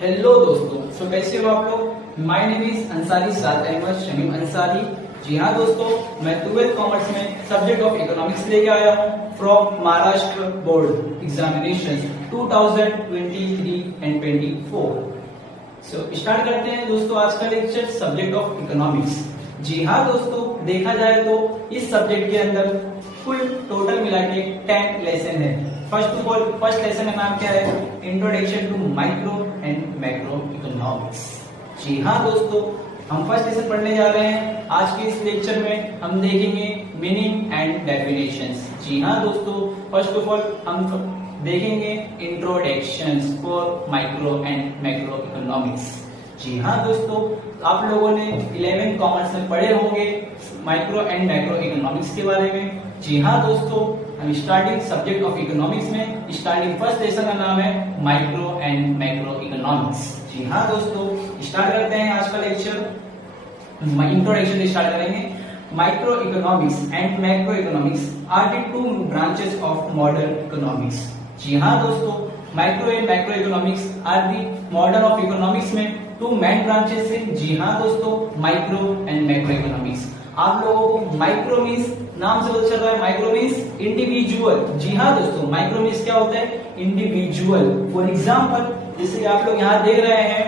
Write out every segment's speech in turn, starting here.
Hello दोस्तों, कैसे हो आप लोग। माय नेम इज अंसारी साद अहमद शमीम अंसारी। जी हाँ दोस्तों, मैं 12th कॉमर्स में सब्जेक्ट ऑफ इकोनॉमिक्स लेके आया हूँ from Maharashtra board examination 2023 and 24। Start करते हैं दोस्तों आज का लेक्चर सब्जेक्ट ऑफ इकोनॉमिक्स। जी हाँ दोस्तों, देखा जाए तो इस सब्जेक्ट के अंदर कुल टोटल मिला के 10 लेसन है। फर्स्ट लेसन का नाम क्या है? Introduction to micro and macro economics. जी हाँ दोस्तों, हम फर्स्ट लेसन पढ़ने जा रहे हैं। आज के इस लेक्चर में हम देखेंगे मीनिंग एंड डेफिनेशंस। जी हाँ दोस्तों, फर्स्ट ऑफ ऑल हम देखेंगे introductions for micro and macro economics. जी हाँ दोस्तों, आप लोगों ने 11th कॉमर्स में पढ़े होंगे माइक्रो एंड मैक्रो इकोनॉमिक्स के बारे में। जी हाँ दोस्तों, हम स्टार्टिंग सब्जेक्ट ऑफ इकोनॉमिक्स में स्टार्टिंग फर्स्ट लेसन का नाम है माइक्रो एंड मैक्रो इकोनॉमिक्स। जी हाँ दोस्तों, स्टार्ट करते हैं आज का लेक्चर। इंट्रोडक्शन से स्टार्ट करेंगे। Micro economics and macro economics are the two branches of modern economics. जी हाँ दोस्तों, micro and macro economics are the model of economics में टू मेन ब्रांचेस है। जी हाँ दोस्तों, माइक्रो एंड मैक्रो इकोनॉमिक्स। आप लोगों को माइक्रो मीन्स नाम से पता चल रहा है, माइक्रो मीन्स इंडिविजुअल। जी हाँ दोस्तों, माइक्रो मीन्स क्या होता है? इंडिविजुअल। फॉर एग्जाम्पल, जैसे आप लोग यहाँ देख रहे हैं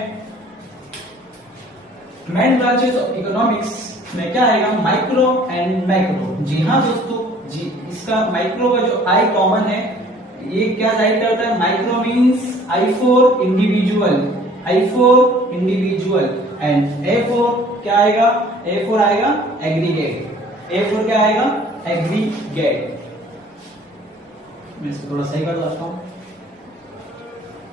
मेन ब्रांचेस ऑफ इकोनॉमिक्स में क्या आएगा? Micro and macro. जी हाँ दोस्तों, जी इसका माइक्रो का जो आई कॉमन है, ये क्या जाहिर करता है? Micro means I for individual, I for individual. And A for क्या आएगा? ए फॉर आएगा एग्रीगेट। ए फॉर क्या आएगा? एग्रीगेट। मैं इसको थोड़ा सही कर देता हूं।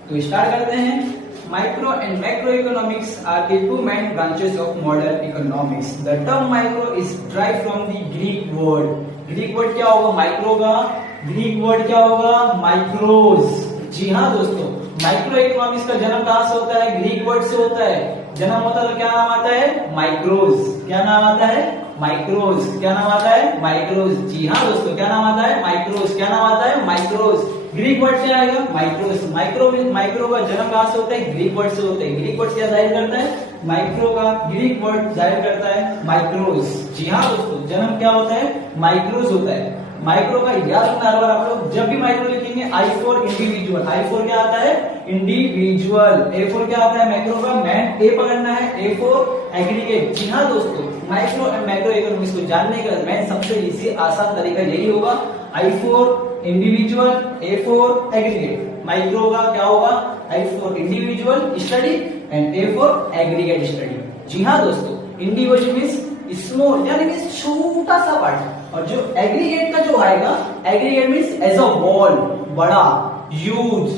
तो स्टार्ट करते हैं। Micro and macro economics are the two main branches of modern economics. The term micro is drive from the Greek word. Greek word क्या होगा माइक्रो का? ग्रीक वर्ड क्या होगा? माइक्रोज। जी हाँ दोस्तों, माइक्रो इकोनॉमिक्स का जन्म कहां से होता है? ग्रीक वर्ड से होता है। जन्म होता है तो क्या नाम आता है? माइक्रोज। क्या नाम आता है? माइक्रोज। क्या नाम आता है? माइक्रोज। जी हाँ दोस्तों, क्या नाम आता है? माइक्रोज। क्या नाम आता है? माइक्रोज। ग्रीक वर्ड से आएगा माइक्रोज। माइक्रो का जन्म कहां से होता है? ग्रीक वर्ड से होता है। ग्रीक वर्ड क्या जाहिर करता है? माइक्रो का ग्रीक वर्ड जाहिर करता है माइक्रोज। जी हाँ दोस्तों, जन्म क्या होता है? माइक्रोज होता है। माइक्रो का याद रखना हर बार आप लोग जब भी माइक्रो लिखेंगे, आई फॉर इंडिविजुअल। आई फॉर क्या आता है? इंडिविजुअल। ए फॉर क्या आता है? मैक्रो का मैन ए पकड़ना है। ए फॉर एग्रीगेट। जी हाँ दोस्तों, माइक्रो एंड मैक्रो इकोनॉमिक्स को जानने का मैन सबसे इजी आसान तरीका यही होगा, I for individual, A for aggregate. Micro का क्या होगा? I for individual study and A for aggregate study. जी हाँ दोस्तों, इंडिविजुअल मीन्स स्मॉल यानी कि छोटा सा पार्ट, और जो एग्रीगेट का जो आएगा, aggregate means as a whole, बड़ा, ह्यूज,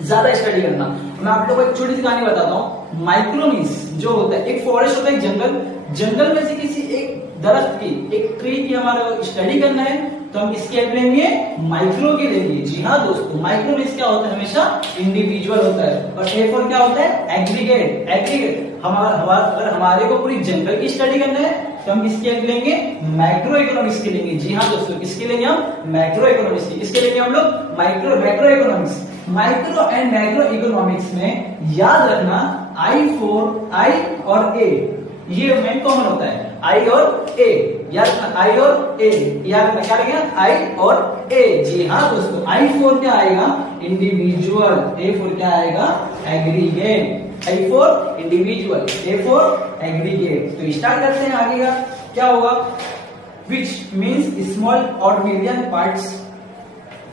ज्यादा स्टडी करना। मैं आप लोगों को एक छोटी सी कहानी बताता हूँ। माइक्रो मीन्स जो होता है, एक फॉरेस्ट होता है, एक जंगल। जंगल में से किसी एक दरख्त की, एक ट्री की हमारा स्टडी करना है तो हम किसकी हेल्प लेंगे? माइक्रो की लेंगे। जी हाँ दोस्तों, माइक्रो मीन्स क्या होता है? हमेशा इंडिविजुअल होता है। और ए फॉर क्या होता है? एग्रीगेट। एग्रीगेट अगर हमारे को पूरी जंगल की स्टडी करना है तो हम किसकी हेल्प लेंगे? मैक्रो इकोनॉमिक्स की लेंगे। जी हाँ दोस्तों, किसकी लेंगे हम? मैक्रो इकोनॉमिक्स की। किसके लेंगे हम लोग? Macro economics. Micro and macro economics में याद रखना आई फॉर आई और ए, ये मेन कॉमन होता है। आई और ए याद रखना, आई और ए याद रखना। क्या लगेगा? आई और ए। जी हाँ दोस्तों, आई फॉर क्या आएगा? इंडिविजुअल। ए फॉर क्या आएगा? Aggregate. I for individual, A for aggregate. तो स्टार्ट करते हैं आगे का। क्या होगा? विच मीन्स स्मॉल और मिलियन पार्ट्स।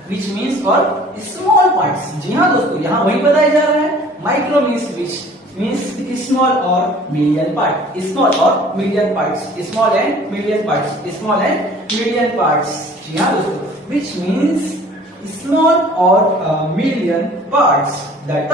विच मीन्स और स्मॉल पार्ट्स। जी हाँ दोस्तों, यहाँ वही बताया जा रहा है। Micro means which means small और मिलियन पार्ट। स्मॉल और million parts. Small and million parts. Small and million parts. जी हाँ दोस्तों, विच मीन्स स्मॉल और million parts. The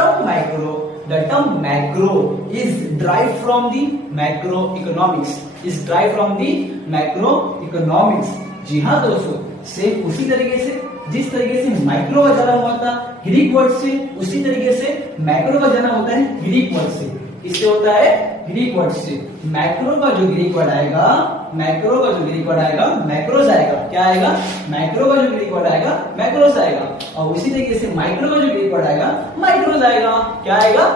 term macro is derived from the macroeconomics. Is derived from the macroeconomics. जी हाँ दोस्तों, same उसी तरीके से जिस तरीके से माइक्रो का जन्म हुआ था ग्रीक वर्ड से, उसी तरीके से मैक्रो का जन्म होता है ग्रीक वर्ड से। इससे होता है ग्रीक वर्ड से। मैक्रो का जो ग्रीक वर्ड आएगा, मैक्रो का जो ग्रीक वर्ड आएगा मैक्रोस आएगा। क्या आएगा? मैक्रो का जो ग्रीक वर्ड आएगा मैक्रोस आएगा। और उसी तरीके से माइक्रो का जो ग्रीक वर्ड आएगा माइक्रोस आएगा। क्या आएगा?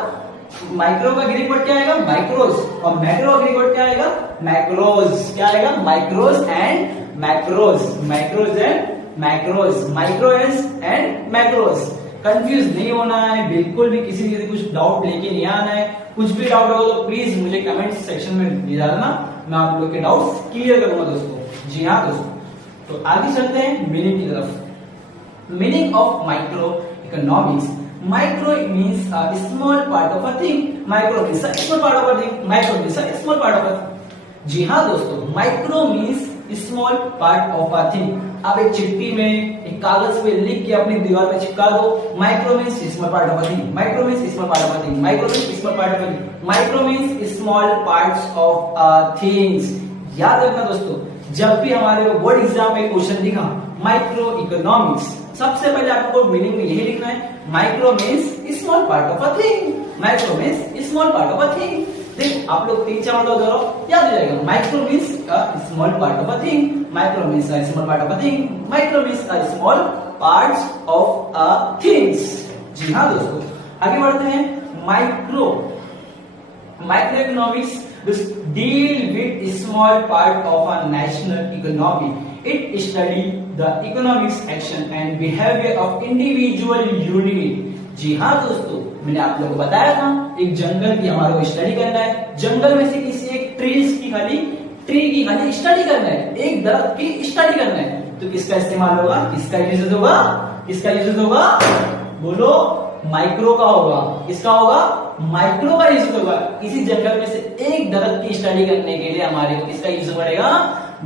माइक्रो का ग्रीक वर्ड क्या आएगा? माइक्रोस। और मैक्रो का ग्रीक वर्ड क्या आएगा? मैक्रोस। क्या आएगा? Micros and macros. Macros and macros. Micros and macros. Confuse नहीं होना है बिल्कुल भी, किसी भी कुछ डाउट लेके नहीं आना है। कुछ भी डाउट होगा तो प्लीज मुझे कमेंट सेक्शन में डालना, मैं आप लोग के डाउट्स क्लियर करूंगा दोस्तों। जी हाँ दोस्तों, तो आगे चलते हैं मीनिंग की तरफ। Meaning of micro economics. Micro means a small part of a thing. Micro means a small part of a thing. Micro means a small part of a thing. जी हाँ दोस्तों, micro means small part of a thing. आप एक चिट्ठी में, एक कागज पे लिख के अपनी दीवार पे चिपका दो। Micro means small part of a thing. Micro means small part of a thing. Micro means small part of a thing. Micro means small parts of a things. याद रखना दोस्तों, जब भी हमारे बोर्ड एग्जाम में क्वेश्चन लिखा micro economics, सबसे पहले आपको मीनिंग में यही लिखना है, micro means small part of a thing. Micro means small part of a thing. देख आप लोग 3-4 मतलब दोहराओ, याद हो जाएगा। Micro means small part of a thing. Micro means small part of a thing. Micro means small parts of a things. जी हाँ दोस्तों, आगे बढ़ते हैं। Micro economics deal with small part of a national economy. It study the economics action and behavior of individual unit. जी हाँ दोस्तों, मैंने आप लोगों को बताया था एक जंगल की हमारे को स्टडी करना है। जंगल में से किसी एक ट्री की खाली स्टडी करना है, एक दरख्त की स्टडी करना है। तो किसका इस्तेमाल होगा? किसका यूज होगा? किसका यूज होगा? बोलो, माइक्रो का होगा। किसका होगा? माइक्रो का यूज होगा। किसी जंगल में से एक दरख्त की स्टडी करने के लिए हमारे को किसका यूज पड़ेगा?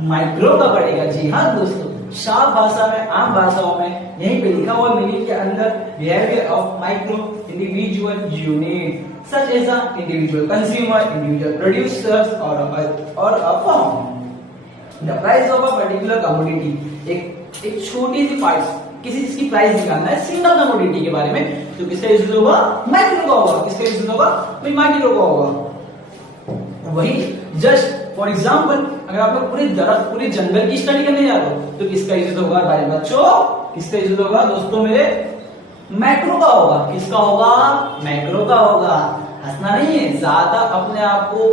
माइक्रो का पड़ेगा। जी हाँ दोस्तों, साफ भाषा में, आम भाषाओं में यहीं पे लिखा हुआ मीनिंग के अंदर, behaviour of micro individual unit such as a individual consumer, individual producers और a firm. The price of a particular commodity. एक छोटी सी पार्ट, किसी चीज की प्राइस निकालना है सिंगल कमोडिटी के बारे में, तो किसका यूज होगा? माइक्रो का होगा। किसका यूज होगा? भाई माइक्रो का होगा। वही जस्ट फॉर एग्जांपल, अगर आप लोग पूरे जंगल की स्टडी करने जा रहे हो तो किसका यूज होगा भाई बच्चों? किसका यूज होगा दोस्तों मेरे? मैक्रो का होगा। किसका होगा? मैक्रो का होगा। हंसना नहीं है, ज्यादा अपने आप को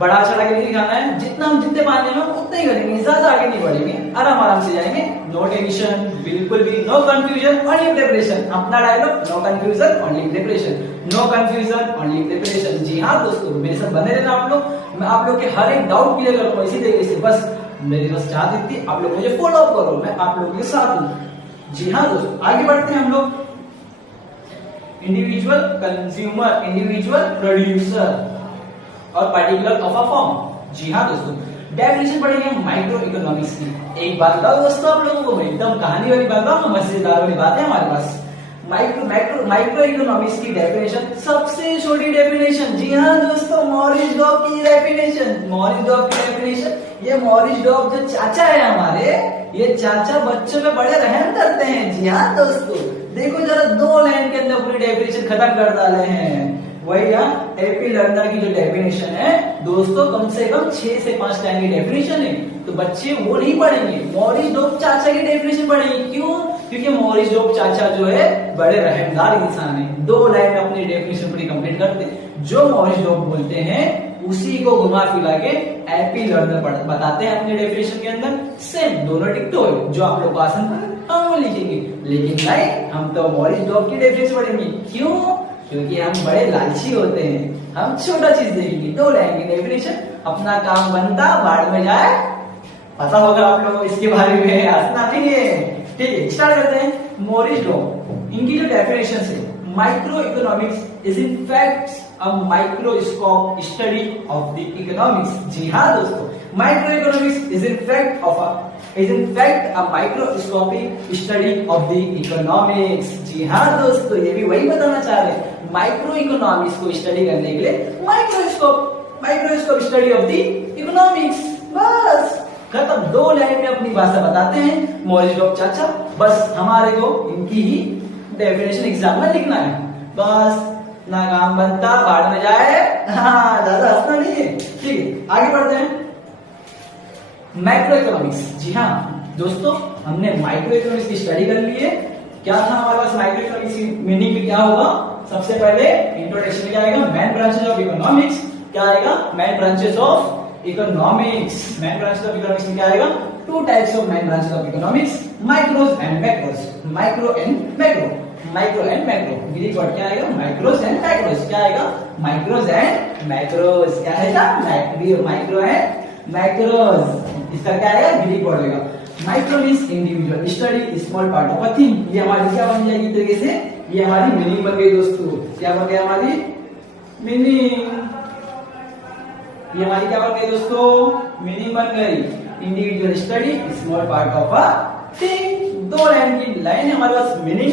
बड़ा चढ़ा के नहीं दिखाना है। जितने पाने में उतना ही करेंगे, ज्यादा आगे नहीं बढ़ेंगे, आराम से जाएंगे। नो टेंशन, बिल्कुल भी नो कंफ्यूजन, ओनली प्रिपरेशन। अपना dialogue, no confusion only preparation. No confusion only preparation. जी हाँ दोस्तों, मेरे साथ बने रहना आप लोग। मैं आप लोग के हर एक डाउट क्लियर करूंगा इसी तरीके से। बस मेरी बस चाहती थी आप लोग मुझे फॉलो अप करो, मैं आप लोगों के साथ हूँ। जी हाँ दोस्तों, आगे बढ़ते हैं हम लोग। इंडिविजुअल कंज्यूमर, इंडिविजुअल प्रोड्यूसर और पर्टिकुलर ऑफ अ फॉर्म। जी हाँ दोस्तों, डेफिनेशन पढ़ेंगे माइक्रो इकोनॉमिक्स की। एक बात बताओ दोस्तों आप लोगों को, मैं एकदम कहानी वाली बात बताऊं, मजेदार वाली बात है हमारे पास। माइक्रो इकोनॉमिक्स की डेफिनेशन, सबसे छोटी डेफिनेशन। जी हाँ दोस्तों, मॉरिस डॉब की डेफिनेशन। मॉरिस डॉब की डेफिनेशन, ये मॉरिस डॉब जो चाचा है हमारे, ये चाचा बच्चों पे बड़े रहम करते हैं। जी हाँ दोस्तों, देखो जरा 2 लाइन के अंदर पूरी डेफिनेशन खत्म कर डाले हैं। वही यहाँ एपी लर्नर की जो डेफिनेशन है दोस्तों, कम से कम 6 से 5 लाइन की डेफिनेशन है। तो बच्चे वो नहीं पढ़ेंगे, मॉरिस डॉब चाचा की डेफिनेशन पढ़ेंगे। क्यों? क्योंकि मॉरिस डॉब चाचा जो है बड़े रहमदार इंसान है। 2 लाइन में अपनी डेफिनेशन पूरी कंप्लीट करते हैं। जो मॉरिस डॉब बोलते हैं उसी को घुमा फिरा के एपी लर्नर बताते हैं अपने डेफिनेशन के अंदर। सेम दोनों टिकटो है, जो आप लोग आसान हम लिखेंगे। लेकिन नहीं, हम तो मॉरिस डॉब की डेफिनेशन पढ़ेंगे। क्यों? क्योंकि हम बड़े लालची होते हैं, हम छोटा चीज देखेंगे। 2 लाइन की डेफिनेशन, अपना काम बनता बाढ़ में जाए। पता होगा आप लोगों को इसके बारे में, हंसना नहीं है। ठीक है, स्टार्ट करते हैं। मॉरिस डॉब, इनकी जो डेफिनेशन है, micro economics is in fact a microscope study of the economics. जी हाँ दोस्तों, micro economics is in fact a microscopic study of the economics. जी हाँ दोस्तों, ये भी वही बताना चाह रहे हैं। माइक्रो इकोनॉमिक्स को स्टडी करने के लिए microscope study of the economics. बस खत्म, 2 लाइन में अपनी भाषा बताते हैं मॉरिस डॉब चाचा। बस हमारे को इनकी ही डेफिनेशन एग्जाम में लिखना है। बस ना काम बनता, बाढ़ में जाए। हाँ, ज्यादा हंसना नहीं है। ठीक है, आगे बढ़ते हैं। Macro economics. जी हाँ दोस्तों, हमने माइक्रो इकोनॉमिक्स की स्टडी कर ली है। क्या था हमारे पास माइक्रो इकोनॉमिक्स की मीनिंग में क्या होगा? सबसे पहले इंट्रोडक्शन में क्या आएगा? Main branches of economics. क्या आएगा? Main branches of economics. Main branches of economics में क्या आएगा? Two types of main branches of economics, micros and macros. Micro and macro, micro and macro. Greek word क्या आएगा? Micros and macros. क्या आएगा? Micros and macros. क्या आएगा? Micro and macros. इसका क्या आएगा? ग्रीक वर्ड आएगा। Micro means individual, study small part of a thing. ये हमारी क्या बन जाएगी तरीके से? ये हमारी मीनिंग बन गई दोस्तों। क्या बन गया हमारी मीनिंग? ये हमारी क्या बन गई दोस्तों? मीनिंग बन गई। Individual study small part of a thing. दो लाइन की लाइन है हमारे पास, meaning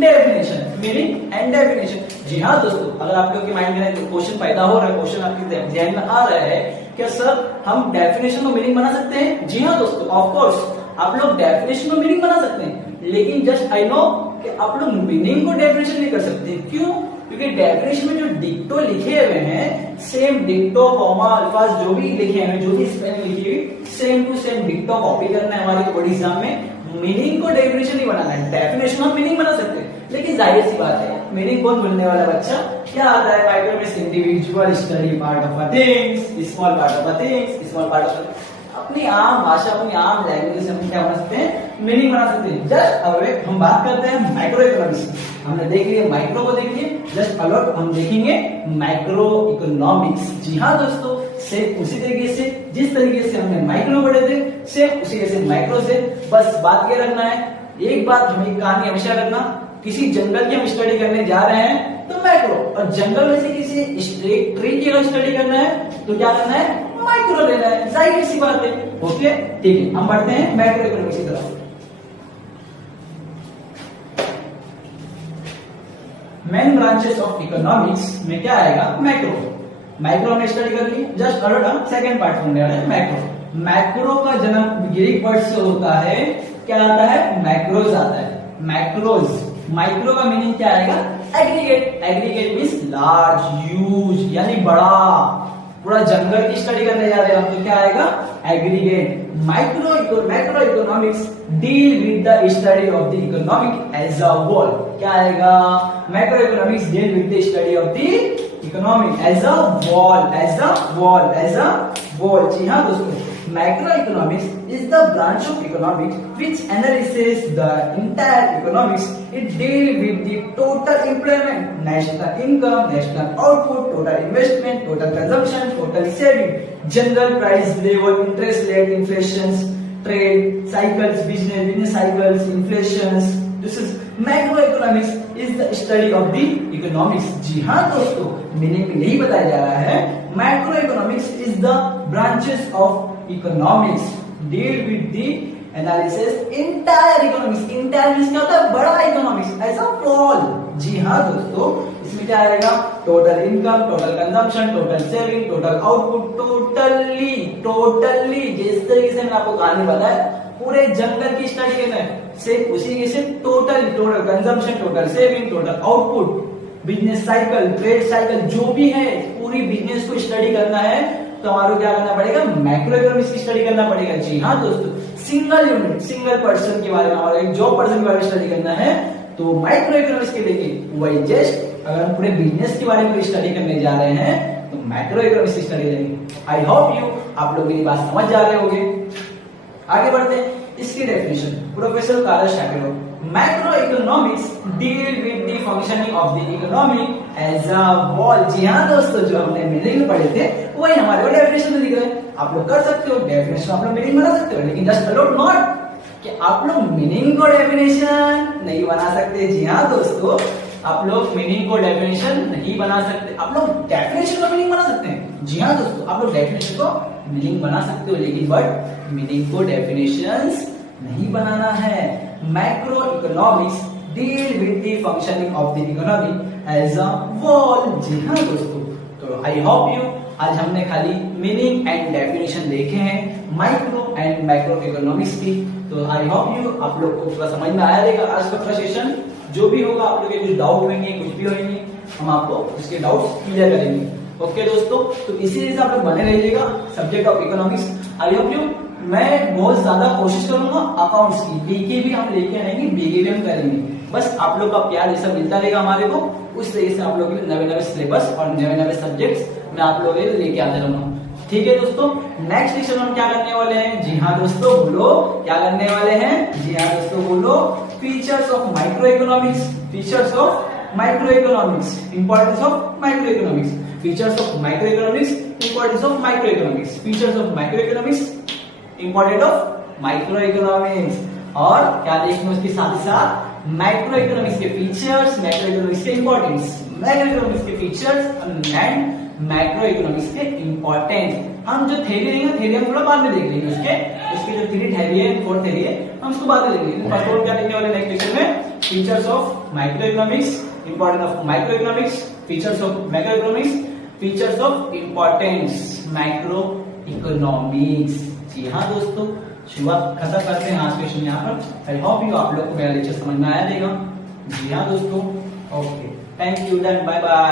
definition, meaning and definition. जी हाँ दोस्तों, अगर आप लोग के माइंड में क्वेश्चन पैदा हो रहा है, क्वेश्चन आपके ध्यान में आ रहा है, क्या सर हम डेफिनेशन को मीनिंग बना सकते हैं? जी हाँ दोस्तों, ऑफ कोर्स आप लोग डेफिनेशन को मीनिंग बना सकते हैं, लेकिन जस्ट आई नो कि आप लोग मीनिंग को डेफिनेशन नहीं कर सकते। क्यों? क्योंकि डेफिनेशन में जो डिक्टो लिखे हुए हैं, सेम डिक्टो कॉमा अल्फाज जो भी लिखे हैं, जो भी स्पेलिंग लिखी हुई, सेम टू सेम डिक्टो कॉपी करना है हमारे बोर्ड एग्जाम में। मीनिंग को डेफिनेशन नहीं बनाना है। डेफिनेशन हम मीनिंग बना सकते हैं, लेकिन जाहिर सी बात है मीनिंग कौन बोलने वाला बच्चा? क्या आता है? Micro means individual study part of a things, small part of a things, small part of अपनी आम भाषा, अपनी आम लैंग्वेज से हम क्या बना सकते हैं? मीनिंग बना सकते हैं। जस्ट अब हम बात करते हैं माइक्रो इकोनॉमिक्स। हमने देख लिया माइक्रो को, देख लिए। जस्ट अलग हम देखेंगे माइक्रो इकोनॉमिक्स। जी हाँ दोस्तों, सेम उसी तरीके से जिस तरीके से हमने माइक्रो पढ़े थे, सेम उसी तरीके से माइक्रो से। बस बात क्या रखना है, एक बात हमें कहानी हमेशा रखना, किसी जंगल की हम स्टडी करने जा रहे हैं तो मैक्रो, और जंगल में से किसी ट्री की अगर स्टडी करना है तो क्या करना है? माइक्रो लेना है। जाहिर सी बात है। ओके, ठीक है, हम बढ़ते हैं मैक्रो इकोनॉमिक्स की तरफ। मेन ब्रांचेस ऑफ इकोनॉमिक्स में क्या आएगा? मैक्रो। माइक्रो हमने स्टडी कर ली, जस्ट अलर्ट सेकंड पार्ट होने वाला है मैक्रो। मैक्रो का जन्म ग्रीक वर्ड से होता है। क्या आता है? मैक्रोज आता है। मैक्रोज। माइक्रो का मीनिंग क्या आएगा? Aggregate. Aggregate means large, huge, यानी बड़ा। पूरा जंगल की स्टडी करने जा रहे हैं हम तो क्या आएगा? Aggregate. Macro economics deal with the study of the economic as a whole. क्या आएगा? Macro economics deal with the study of the economic as a whole, as a whole, as a whole. जी हाँ दोस्तों, macroeconomics is the branch of economics which analyzes the entire economics. It deals with the total employment, national income, national output, total investment, total consumption, total saving, general price level, interest rate, inflations, trade cycles, business cycles, inflations. This is macroeconomics is the study of the economics. जी हाँ दोस्तों, meaning में यही बताया जा रहा है। macroeconomics is the branches of economics deal with the analysis entire economics. entire means क्या होता है? बड़ा इकोनॉमिक्स एज अ होल। जी हाँ दोस्तों, इसमें क्या आएगा? Total income, total consumption, total saving, total output, totally जिस तरीके से मैंने आपको कहानी बताया, पूरे जंगल की स्टडी करना है, सिर्फ उसी के से total consumption, total saving, total output, business cycle, trade cycle, जो भी है पूरी बिजनेस को स्टडी करना है तो हमारे क्या करना पड़ेगा? मैक्रो इकोनॉमिक्स की स्टडी करना पड़ेगा। जी हाँ दोस्तों, सिंगल यूनिट, सिंगल पर्सन के बारे में, हमारा एक जॉब पर्सन के बारे में स्टडी करना है तो माइक्रो इकोनॉमिक्स के लिए वही जस्ट अगर हम पूरे बिजनेस के बारे में स्टडी करने जा रहे हैं तो मैक्रो इकोनॉमिक्स की स्टडी करेंगे। आई होप यू आप लोग मेरी बात समझ जा रहे होंगे। आगे बढ़ते हैं, इसकी definition professor Carl Shapiro. Macro economics deal with the functioning of the economy as a whole. जी हाँ दोस्तों, जो हमने मीनिंग में पढ़े थे वही हमारे को डेफिनेशन में दिख रहा है। आप लोग कर सकते हो डेफिनेशन, आप लोग मीनिंग बना सकते हो, लेकिन जस्ट अलाउड नॉट कि आप लोग मीनिंग को डेफिनेशन नहीं बना सकते। जी हाँ दोस्तों, आप लोग मीनिंग को डेफिनेशन नहीं बना सकते। आप लोग डेफिनेशन को मीनिंग बना सकते हैं। जी हाँ दोस्तों, आप लोग डेफिनेशन को मीनिंग बना सकते हो, लेकिन बट मीनिंग को डेफिनेशंस नहीं बनाना है। Macro economics deal with the functioning of the economy as a whole. जी हाँ दोस्तों, तो आई होप यू आज हमने खाली मीनिंग एंड डेफिनेशन देखे हैं माइक्रो एंड मैक्रो इकोनॉमिक्स की। तो आई होप यू आप लोग को थोड़ा समझ में आया रहेगा आज का सेशन। जो भी होगा आप लोग के कुछ डाउट होंगे, कुछ भी होंगे, हम आपको उसके डाउट्स क्लियर करेंगे। ओके दोस्तों, तो इसी तरह से आप लोग बने रहिएगा subject of economics. I hope you, मैं बहुत ज्यादा कोशिश करूंगा अकाउंट्स की, बीके भी हम लेके आएंगे, बीके भी हम करेंगे। बस आप लोग का प्यार जैसा मिलता रहेगा हमारे को, उस तरीके से आप लोग के लिए नए नए सिलेबस और नए नए सब्जेक्ट्स मैं आप लोगों के लिए लेके आते रहूंगा। ठीक है दोस्तों, नेक्स्ट लेक्चर हम क्या करने वाले हैं? जी हाँ दोस्तों बोलो, क्या करने वाले हैं? जी हाँ दोस्तों बोलो, features of micro economics. Features of micro economics, importance of micro economics. Features of micro economics, importance of micro economics. Features of micro economics, important of micro economics. और क्या देखेंगे उसके साथ ही साथ माइक्रो इकोनॉमिक्स के फीचर्स, माइक्रो इकोनॉमिक्स के importance, micro economics के features and micro economics के इंपॉर्टेंस। हम जो थ्योरी देंगे, थ्योरी हम थोड़ा बाद में देख लेंगे, उसके जो थ्री थ्योरी है, फोर थ्योरी है, हम उसको बाद में देखेंगे। फर्स्ट ऑफ ऑल क्या देखने वाले नेक्स्ट लेक्चर में? Features of micro economics, importance of micro economics, features of micro economics, features of importance micro economics. जी हाँ दोस्तों, शुरुआत खत्म करते हैं आज क्वेश्चन यहाँ पर। आई होप यू आप लोग को मेरा लेक्चर समझ में आया देगा। जी हाँ दोस्तों, okay, thank you, then bye bye.